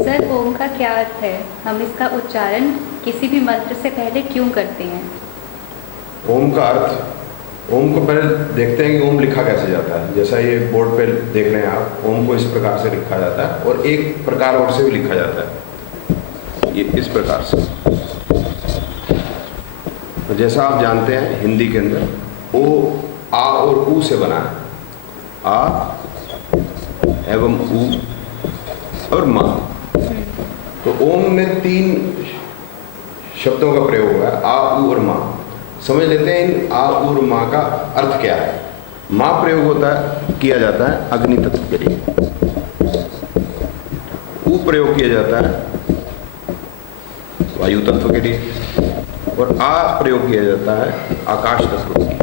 Sir, ओम का क्या अर्थ है? हम इसका उच्चारण किसी भी मंत्र से पहले क्यों करते हैं? ओम का अर्थ, ओम को पहले देखते हैं कि ओम लिखा कैसे जाता है। जैसा ये बोर्ड पे देख रहे हैं आप, ओम को इस प्रकार से लिखा जाता है और एक प्रकार और से भी लिखा जाता है, ये इस प्रकार से। तो जैसा आप जानते हैं हिंदी के अंदर ओ, आ और ऊ से बना है, आ एवं ऊ और माँ। तो ओम में 3 शब्दों का प्रयोग हुआ है, आ ऊ और माँ। समझ लेते हैं इन आ ऊ और माँ का अर्थ क्या है। माँ प्रयोग होता है, किया जाता है अग्नि तत्व के लिए। ऊ प्रयोग किया जाता है वायु तत्व के लिए और आ प्रयोग किया जाता है आकाश तत्व के लिए।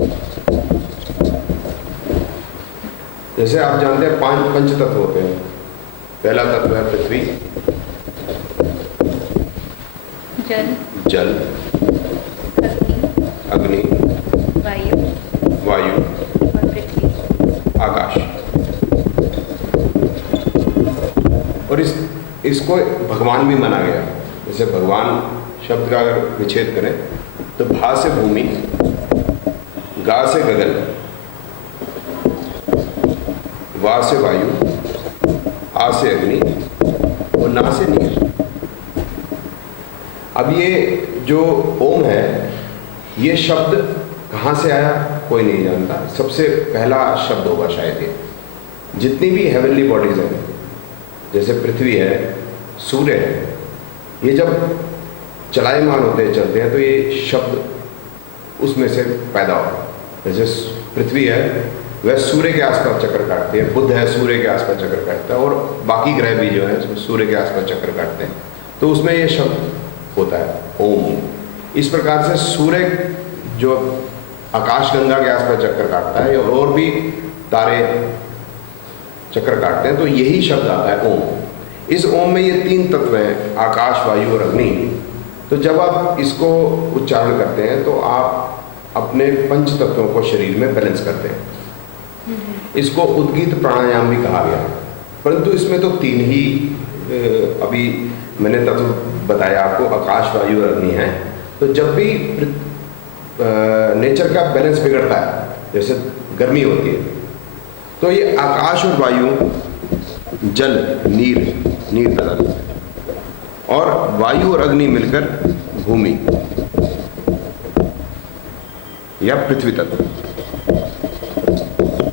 जैसे आप जानते हैं 5 पंच तत्व होते हैं। पहला तत्व है पृथ्वी, जल, अग्नि, वायु और पृथ्वी, आकाश। और इसको भगवान भी माना गया। जैसे भगवान शब्द का अगर विच्छेद करें तो भा से भूमि, गा से गगन, वा से वायु, आ से अग्नि और ना से नीर। अब ये जो ओम है, ये शब्द कहाँ से आया कोई नहीं जानता। सबसे पहला शब्द होगा शायद ये। जितनी भी हेवनली बॉडीज हैं, जैसे पृथ्वी है, सूर्य है, ये जब चलायमान होते हैं, चलते हैं, तो ये शब्द उसमें से पैदा होगा। जैसे पृथ्वी है वह सूर्य के आसपास चक्कर काटती है, बुध है सूर्य के आसपास चक्कर काटता है और बाकी ग्रह भी जो है सूर्य के आसपास चक्कर काटते हैं। तो उसमें ये शब्द होता है ओम। इस प्रकार से सूर्य जो आकाशगंगा के आसपास चक्कर काटता है और भी तारे चक्कर काटते हैं, तो यही शब्द आता है ओम। इस ओम में ये 3 तत्व हैं, आकाश, वायु और अग्नि। तो जब आप इसको उच्चारण करते हैं तो आप अपने पंच तत्वों को शरीर में बैलेंस करते हैं। इसको उद्गीत प्राणायाम भी कहा गया है, परंतु इसमें तो 3 ही अभी मैंने तत्व बताया आपको, आकाश, वायु और अग्नि है। तो जब भी नेचर का बैलेंस बिगड़ता है, जैसे गर्मी होती है, तो ये आकाश और वायु, जल, नीर पैदा करते हैं और वायु और अग्नि मिलकर भूमि या पृथ्वी तत्व।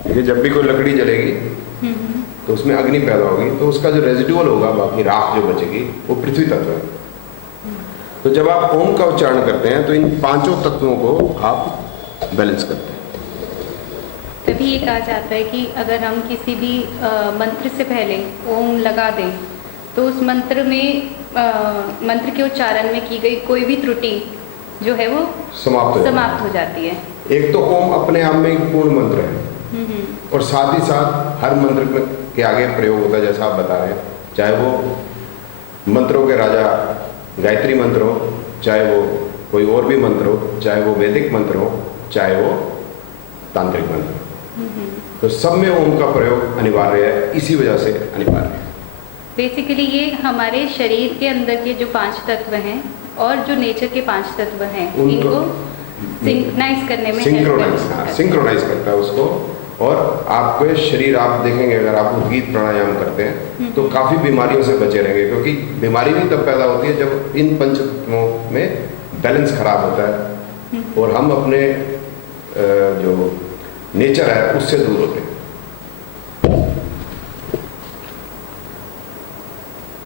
देखिए, जब भी कोई लकड़ी जलेगी तो उसमें अग्नि पैदा होगी, तो उसका जो रेजिडुअल होगा, बाकी राख जो बचेगी, वो पृथ्वी तत्व है। तो जब आप ओम का उच्चारण करते हैं तो इन 5 तत्वों को आप बैलेंस करते हैं। तभी ये कहा जाता है कि अगर हम किसी भी मंत्र से पहले ओम लगा दें तो उस मंत्र में मंत्र के उच्चारण में की गई कोई भी त्रुटि जो है वो समाप्त हो जाती है। एक तो ओम अपने आप में एक पूर्ण मंत्र है और साथ ही साथ हर मंत्र के आगे प्रयोग होता है, जैसा आप बता रहे हैं। चाहे वो मंत्रों के राजा गायत्री मंत्र हो, चाहे वो कोई और भी मंत्र हो, चाहे वो वैदिक मंत्र हो, चाहे वो तांत्रिक मंत्र। तो सब में ओम का प्रयोग अनिवार्य है, इसी वजह से अनिवार्य है। बेसिकली ये हमारे शरीर के अंदर के जो 5 तत्व हैं और जो नेचर के 5 तत्व हैं, इनको सिंक्रोनाइज करने में सिंक्रोनाइज करता है उसको। और आपके शरीर, आप देखेंगे अगर आप उद्गीत प्राणायाम करते हैं तो काफ़ी बीमारियों से बचे रहेंगे, क्योंकि बीमारी भी तब पैदा होती है जब इन पंच तत्वों में बैलेंस खराब होता है और हम अपने जो नेचर है उससे दूर होते हैं।